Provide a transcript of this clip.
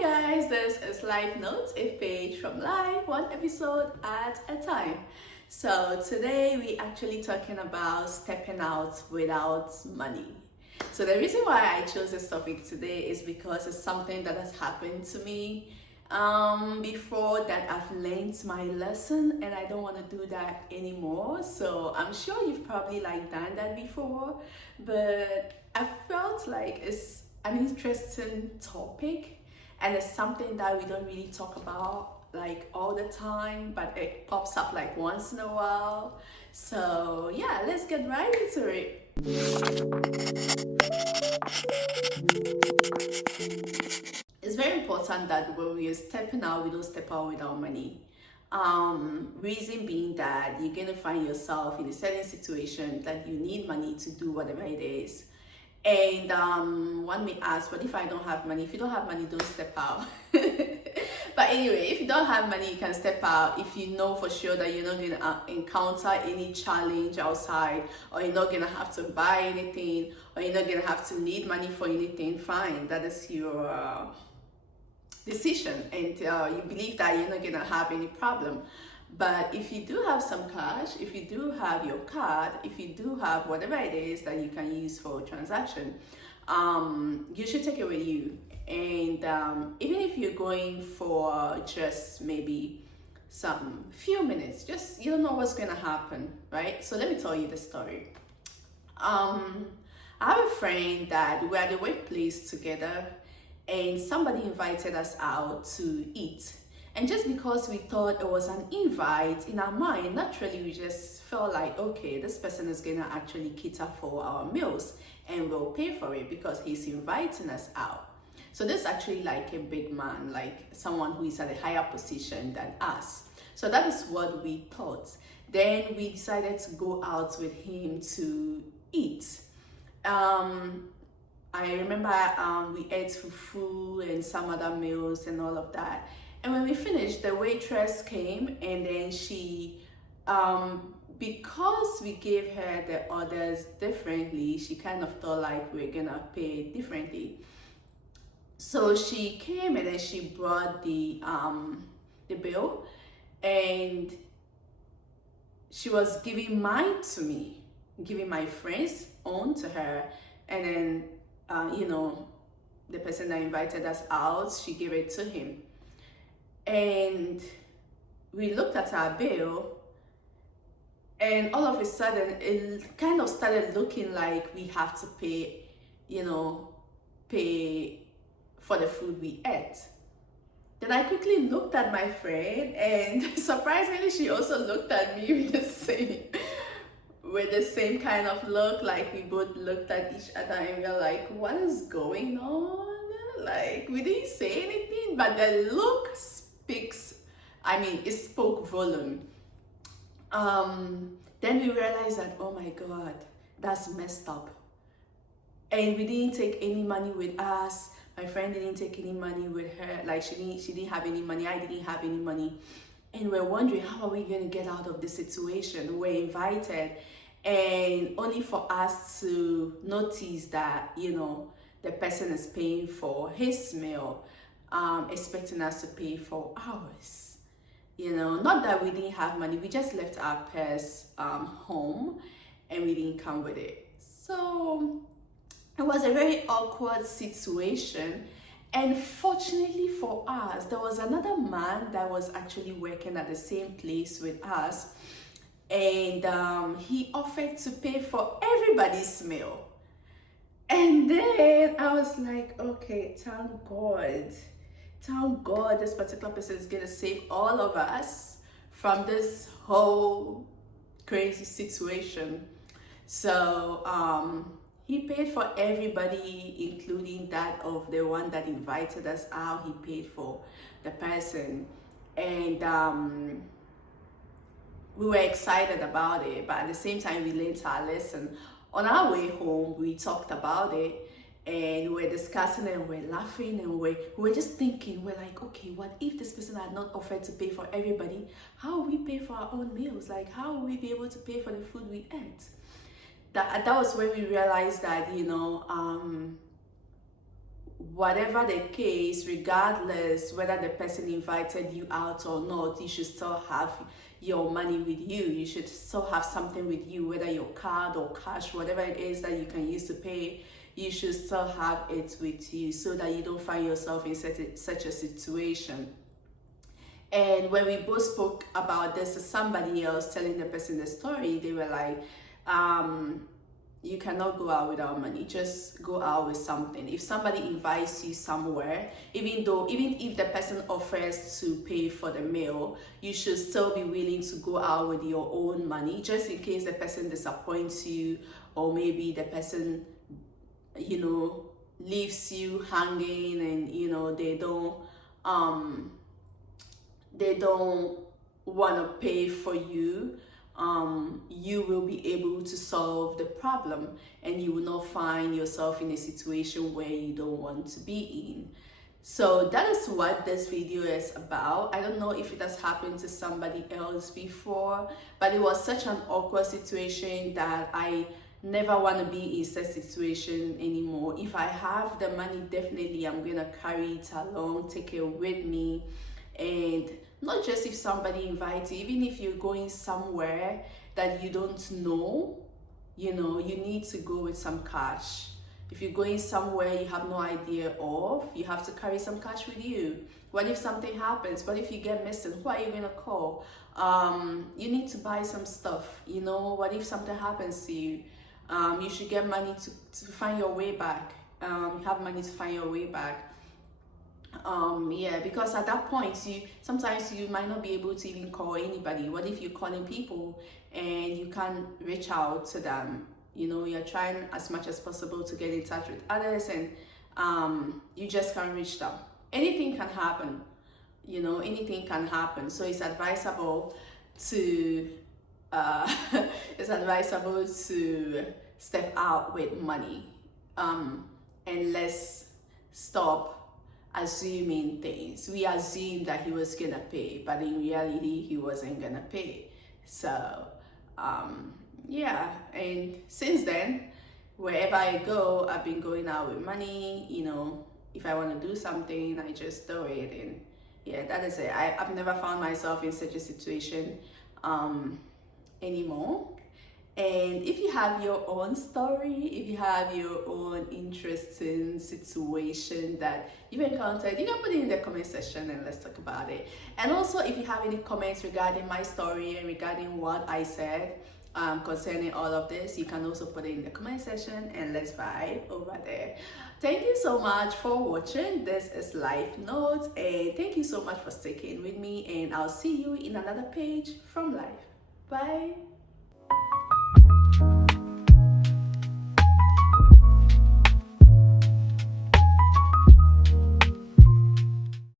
Hi guys, this is Life Notes, a page from life, one episode at a time. So today we actually talking about stepping out without money. So the reason why I chose this topic today is because it's something that has happened to me before that I've learned my lesson and I don't want to do that anymore. So I'm sure you've probably done that before, but I felt like it's an interesting topic and it's something that we don't really talk about like all the time, but it pops up like once in a while. So yeah, let's get right into it. It's very important that when we are stepping out, we don't step out without money. Reason being that you're gonna find yourself in a certain situation that you need money to do whatever it is. And one may ask, what if I don't have money? If you don't have money, don't step out. But anyway, if you don't have money, you can step out if you know for sure that you're not going to encounter any challenge outside, or you're not going to have to buy anything, or you're not going to have to need money for anything. Fine, that is your decision, and you believe that you're not going to have any problem. But if you do have some cash, if you do have your card, if you do have whatever it is that you can use for a transaction, you should take it with you. And even if you're going for just maybe some few minutes, just you don't know what's going to happen, right? So let me tell you the story. I have a friend that we're at the workplace together, and somebody invited us out to eat. And just because we thought it was an invite, in our mind, naturally we just felt like, okay, this person is gonna actually cater for our meals and we'll pay for it because he's inviting us out. So this is actually like a big man, like someone who is at a higher position than us. So that is what we thought. Then we decided to go out with him to eat. I remember we ate fufu and some other meals and all of that. And when we finished, the waitress came and then she, because we gave her the orders differently, she kind of thought like we are gonna pay differently. So she came and then she brought the bill, and she was giving mine to me, giving my friend's own to her, and then the person that invited us out, she gave it to him. And we looked at our bill, and all of a sudden it kind of started looking like we have to pay, pay for the food we ate. Then I quickly looked at my friend, and surprisingly she also looked at me with the same kind of look. Like we both looked at each other and we were like, what is going on? Like we didn't say anything, but the look it spoke volume. Then we realized that, oh my God, that's messed up. And we didn't take any money with us. My friend didn't take any money with her. Like she didn't have any money. I didn't have any money. And we're wondering, how are we going to get out of this situation? We're invited, and only for us to notice that, the person is paying for his meal, expecting us to pay for ours. Not that we didn't have money, we just left our purse home and we didn't come with it. So it was a very awkward situation. And fortunately for us, there was another man that was actually working at the same place with us, and he offered to pay for everybody's meal. And then I was like, okay, thank God this particular person is gonna save all of us from this whole crazy situation. So he paid for everybody, including that of the one that invited us out. He paid for the person, and we were excited about it, but at the same time we learned our lesson. On our way home, we talked about it, and we were discussing it, and we were laughing, and we were just thinking, we're like, okay, what if this person had not offered to pay for everybody? How will we pay for our own meals? Like, how will we be able to pay for the food we ate? That was when we realized that, whatever the case, regardless whether the person invited you out or not, you should still have your money with you. You should still have something with you, whether your card or cash, whatever it is that you can use to pay, you should still have it with you so that you don't find yourself in such a situation. And when we both spoke about this to somebody else, telling the person the story, they were like, you cannot go out without money. Just go out with something. If somebody invites you somewhere, even if the person offers to pay for the meal, you should still be willing to go out with your own money, just in case the person disappoints you, or maybe the person, you know, leaves you hanging, and you know they don't want to pay for you. You will be able to solve the problem, and you will not find yourself in a situation where you don't want to be in. So that is what this video is about. I don't know if it has happened to somebody else before, but it was such an awkward situation that I never want to be in such situation anymore. If I have the money, definitely I'm gonna carry it along, take it with me. And not just if somebody invites you, even if you're going somewhere that you don't know, you know, you need to go with some cash. If you're going somewhere you have no idea of, you have to carry some cash with you. What if something happens? What if you get missing? Who are you gonna call? You need to buy some stuff, you know. What if something happens to you? You should get money to find your way back. You have money to find your way back. Yeah, because at that point sometimes you might not be able to even call anybody. What if you're calling people and you can't reach out to them? You know, you're trying as much as possible to get in touch with others, and you just can't reach them. Anything can happen, you know, anything can happen. So it's advisable to it's advisable to step out with money, and let's stop assuming things. We assumed that he was gonna pay, but in reality he wasn't gonna pay. So yeah, and since then, wherever I go, I've been going out with money. You know, if I want to do something, I just do it. And yeah, that is it. I've never found myself in such a situation anymore. And if you have your own story, if you have your own interesting situation that you've encountered, you can put it in the comment section and let's talk about it. And also, if you have any comments regarding my story and regarding what I said concerning all of this, you can also put it in the comment section and let's vibe over there. Thank you so much for watching. This is Life Notes, and thank you so much for sticking with me, and I'll see you in another page from life. Bye.